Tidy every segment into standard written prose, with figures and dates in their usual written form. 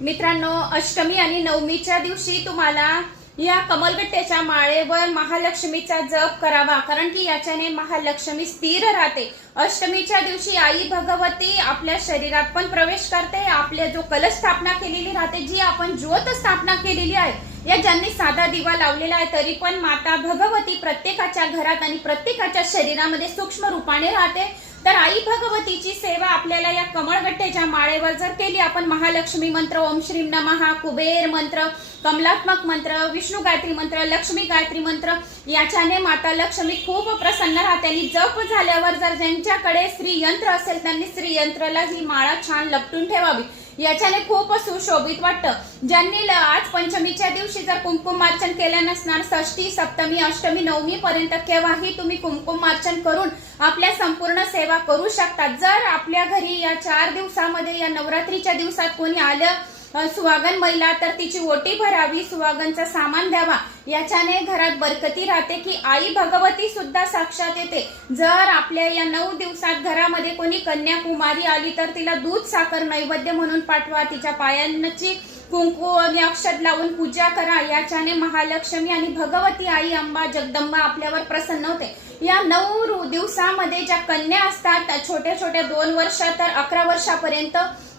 मित्रांनो, अष्टमी आणि नवमीच्या दिवशी तुम्हाला या कमलगट्ट्याच्या माळेवर महालक्ष्मीचा जप करावा, कारण की याच्याने महालक्ष्मी स्थिर राहते। अष्टमीच्या दिवशी आई भगवती आपल्या शरीरात पण प्रवेश करते। आपल्या जो कलश स्थापना केलेली राहते, जी आपण ज्योत स्थापना केलेली आहे, या ज्यांनी साधा दिवा लावलेला आहे, तरी पण माता भगवती प्रत्येकाच्या घरात आणि प्रत्येकाच्या शरीरामध्ये सूक्ष्म रूपाने राहते। तर आई भगवतीची सेवा आपल्याला या कमळगट्ट्याच्या माळेवर जर केली, आपण महालक्ष्मी मंत्र, ओम श्रीम नमः, कुबेर मंत्र, कमलात्मक मंत्र, विष्णू गायत्री मंत्र, लक्ष्मी गायत्री मंत्र, याच्याने माता लक्ष्मी खूप प्रसन्न राहते। आणि जप झाल्यावर जर ज्यांच्याकडे श्रीयंत्र असेल, त्यांनी श्रीयंत्राला ही माळा छान लपटून ठेवावी, याच्याने खूप सुशोभित वाटतं। ज्यांनी आज पंचमीच्या दिवशी जर कुंकुमार्चन केलं नसणार, षष्ठी, सप्तमी, अष्टमी, नवमी पर्यंत केव्हाही तुम्ही कुंकुमार्चन करून आपल्या संपूर्ण सेवा करू शकता। जर आपल्या घरी या 4 दिवसामध्ये, या नवरात्रीच्या दिवसात कोणी आलं सुहागन महिला, तर तिची ओटी भरावी, सुहागनचं सामान द्यावा, याच्याने घरात बरकती राहते की आई भगवती सुद्धा साक्षात येते। जर आपल्या या 9 दिवसात घरामध्ये कोणी कन्याकुमारी आली, तर तिला दूध साखर नैवेद्य म्हणून पाठवा, तिच्या पायांची कुंकू आणि अक्षत लावून पूजा करा, याच्याने महालक्ष्मी आणि भगवती आई अंबा जगदंबा आपल्यावर प्रसन्न होते। या 9 दिवसामध्ये ज्या कन्या असतात, छोट्या छोट्या 2 वर्ष तर 11 वर्षापर्यंत,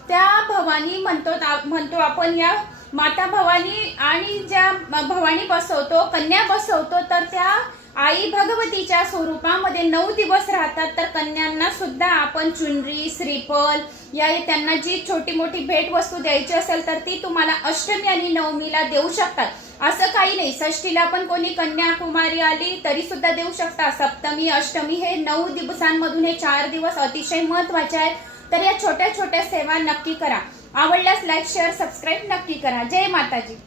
त्या भवानी म्हणतो आपण, या माता भवानी, आणि ज्या भवानी बसवतो, कन्या बसवतो, तर त्या आई भगवतीच्या स्वरूपामध्ये 9 दिवस राहतात। तर कन्यांना सुद्धा आपण चुनरी, श्रीफल, या त्यांना जी छोटी मोठी भेट वस्तू द्यायची असेल, तर ती तुम्हाला अष्टमी आणि नवमीला देऊ शकतात। असं काही नाही, षष्टीला पण कोणी कन्याकुमारी आली तरी सुद्धा देऊ शकता। सप्तमी, अष्टमी हे 9 दिवसांमधून हे 4 दिवस अतिशय महत्वाचे आहेत। तर या छोट्या छोट्या सेवा नक्की करा। आवडल्यास लाईक, शेअर, सबस्क्राईब नक्की करा। जय माताजी।